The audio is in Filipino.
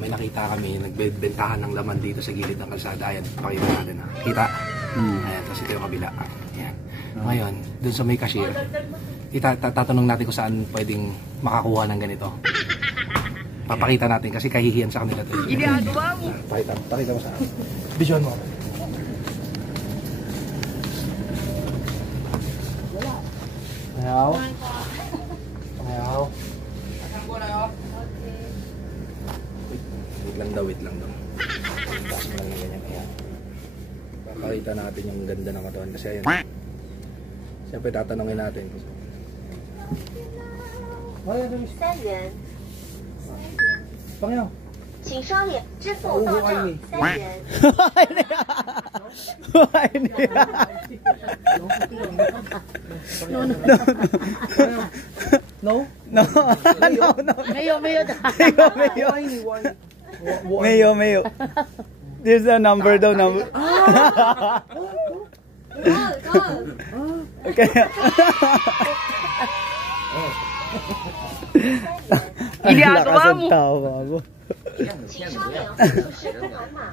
may nakita kami, nagbebentahan ng laman dito sa gilid ng kalsada. Ayan, pakita natin ha. Kita? Ayan, tapos ito yung kabila. Ayan. Ngayon, dun sa may cashier, tatanong natin kung saan pwedeng makakuha ng ganito. Papakita natin kasi kahihiyan sa kanila ito. Ginagawa mo! Pakita mo sa akin. Vision mo. Ayaw. Ayaw. Wait lang daw. Taas mo lang yung ganyan. Ayan. Papakita natin yung ganda ng katawan kasi ayan. Siyempre tatanungin natin. 3元。朋友，请刷脸支付到账3元。No? No. Mayo. There's a number daw, number. Okay. Ginagawa mo. Tawa ako. 请刷脸或者是付款码。